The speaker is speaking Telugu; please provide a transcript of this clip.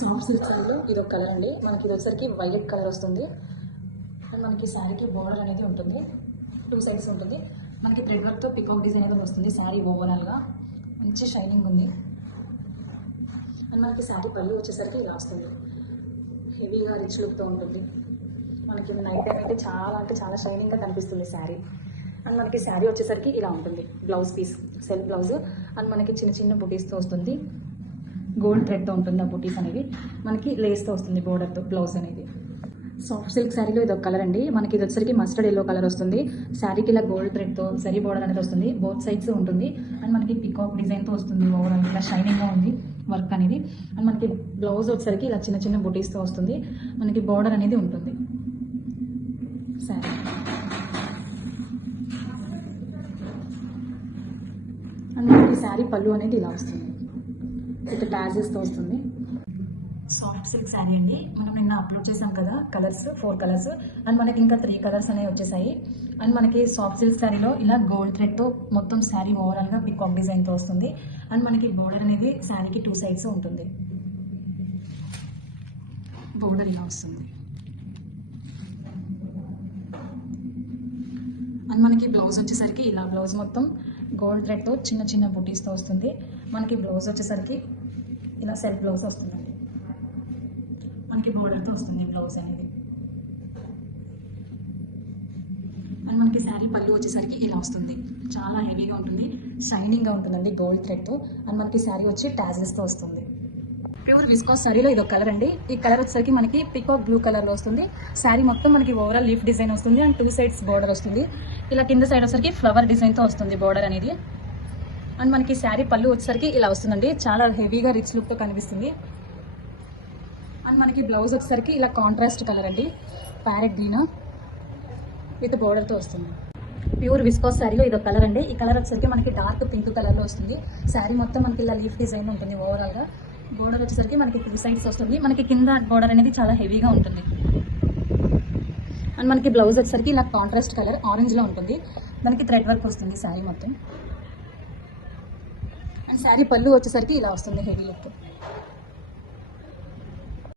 సాఫ్ట్ సిల్క్ శారీలో ఇది ఒక కలర్ అండి. మనకి ఇది వచ్చేసరికి వైలెట్ కలర్ వస్తుంది. అండ్ మనకి శారీకి బోర్డర్ అనేది ఉంటుంది, 2 సైడ్స్ ఉంటుంది. మనకి థ్రెడ్ వర్క్తో పికాక్ డిజైన్ అనేది వస్తుంది. శారీ ఓవరాల్గా మంచి షైనింగ్ ఉంది. అండ్ మనకి శారీ పళ్ళు వచ్చేసరికి ఇలా వస్తుంది, హెవీగా రిచ్ లుక్తో ఉంటుంది. మనకి నైట్ టైం అయితే చాలా షైనింగ్గా కనిపిస్తుంది శారీ. అండ్ మనకి శారీ వచ్చేసరికి ఇలా ఉంటుంది. Blouse piece self blouse. And మనకి చిన్న చిన్న బుటీస్తో వస్తుంది, గోల్డ్ థ్రెడ్తో ఉంటుంది ఆ బుటీస్ అనేవి. మనకి లేస్తో వస్తుంది బోర్డర్తో బ్లౌజ్ అనేది. సాఫ్ట్ సిల్క్ శారీలో ఇది ఒక కలర్ అండి. మనకి ఇది వచ్చేసరికి మస్టర్డ్ ఎల్లో కలర్ వస్తుంది. శారీకి ఇలా గోల్డ్ థ్రెడ్తో సరీ బోర్డర్ అనేది వస్తుంది, బోత్ సైడ్స్ ఉంటుంది. అండ్ మనకి పికాక్ డిజైన్తో వస్తుంది. ఓవరాల్ ఇలా షైనింగ్గా ఉంది వర్క్ అనేది. అండ్ మనకి బ్లౌజ్ వచ్చేసరికి ఇలా చిన్న చిన్న బుటీస్తో వస్తుంది. మనకి బోర్డర్ అనేది ఉంటుంది శారీ. అండ్ మనకి శారీ పళ్ళు అనేది ఇలా వస్తుంది, విత్ టాజెస్తో వస్తుంది. సాఫ్ట్ సిల్క్ శారీ అండి. మనం నిన్న అప్లోడ్ చేసాం కదా కలర్స్, 4 కలర్స్. అండ్ మనకి ఇంకా 3 కలర్స్ అనేవి వచ్చేసాయి. అండ్ మనకి సాఫ్ట్ సిల్క్ శారీలో ఇలా గోల్డ్ థ్రెడ్తో మొత్తం శారీ ఓవరాల్గా పికాక్ డిజైన్తో వస్తుంది. అండ్ మనకి బోర్డర్ అనేది శారీకి 2 సైడ్స్ ఉంటుంది. బోర్డర్ ఇలా వస్తుంది. అండ్ మనకి బ్లౌజ్ వచ్చేసరికి ఇలా బ్లౌజ్ మొత్తం గోల్డ్ థ్రెడ్తో చిన్న చిన్న బుటీస్తో వస్తుంది. మనకి బ్లౌజ్ వచ్చేసరికి ఇలా సెల్ఫ్ బ్లౌజ్ వస్తుందండి. మనకి బోర్డర్తో వస్తుంది బ్లౌజ్ అనేది. అండ్ మనకి శారీ పళ్ళు వచ్చేసరికి ఇలా వస్తుంది, చాలా హెవీగా ఉంటుంది, షైనింగ్గా ఉంటుందండి గోల్డ్ థ్రెడ్తో. అండ్ మనకి శారీ వచ్చి టాజెస్తో వస్తుంది. ప్యూర్ విస్కాస్ శారీలో ఇది ఒక కలర్ అండి. ఈ కలర్ వచ్చేసరికి మనకి పికాక్ బ్లూ కలర్లో వస్తుంది. శారీ మొత్తం మనకి ఓవరాల్ లీఫ్ డిజైన్ వస్తుంది. అండ్ 2 సైడ్స్ బోర్డర్ వస్తుంది. ఇలా కింద సైడ్ వచ్చేసరికి ఫ్లవర్ డిజైన్తో వస్తుంది బోర్డర్ అనేది. అండ్ మనకి శారీ పళ్ళు వచ్చేసరికి ఇలా వస్తుందండి, చాలా హెవీగా రిచ్ లుక్తో కనిపిస్తుంది. అండ్ మనకి బ్లౌజ్ వచ్చేసరికి ఇలా కాంట్రాస్ట్ కలర్ అండి, ప్యారెట్ గ్రీన్ విత్ బోర్డర్తో వస్తుంది. ప్యూర్ విస్కాస్ శారీలో ఇది ఒక కలర్ అండి. ఈ కలర్ వచ్చేసరికి మనకి డార్క్ పింక్ కలర్లో వస్తుంది. శారీ మొత్తం మనకి ఇలా లీఫ్ డిజైన్ ఉంటుంది ఓవరాల్గా. బోర్డర్ వచ్చేసరికి మనకి 2 సైడ్స్ వస్తుంది. మనకి కింద బోర్డర్ అనేది చాలా హెవీగా ఉంటుంది. అండ్ మనకి బ్లౌజ్ వచ్చేసరికి ఇలా కాంట్రాస్ట్ కలర్ ఆరెంజ్లో ఉంటుంది. మనకి థ్రెడ్ వర్క్ వస్తుంది శారీ మొత్తం. అండ్ శారీ పళ్ళు వచ్చేసరికి ఇలా వస్తుంది హెవీ లుక్.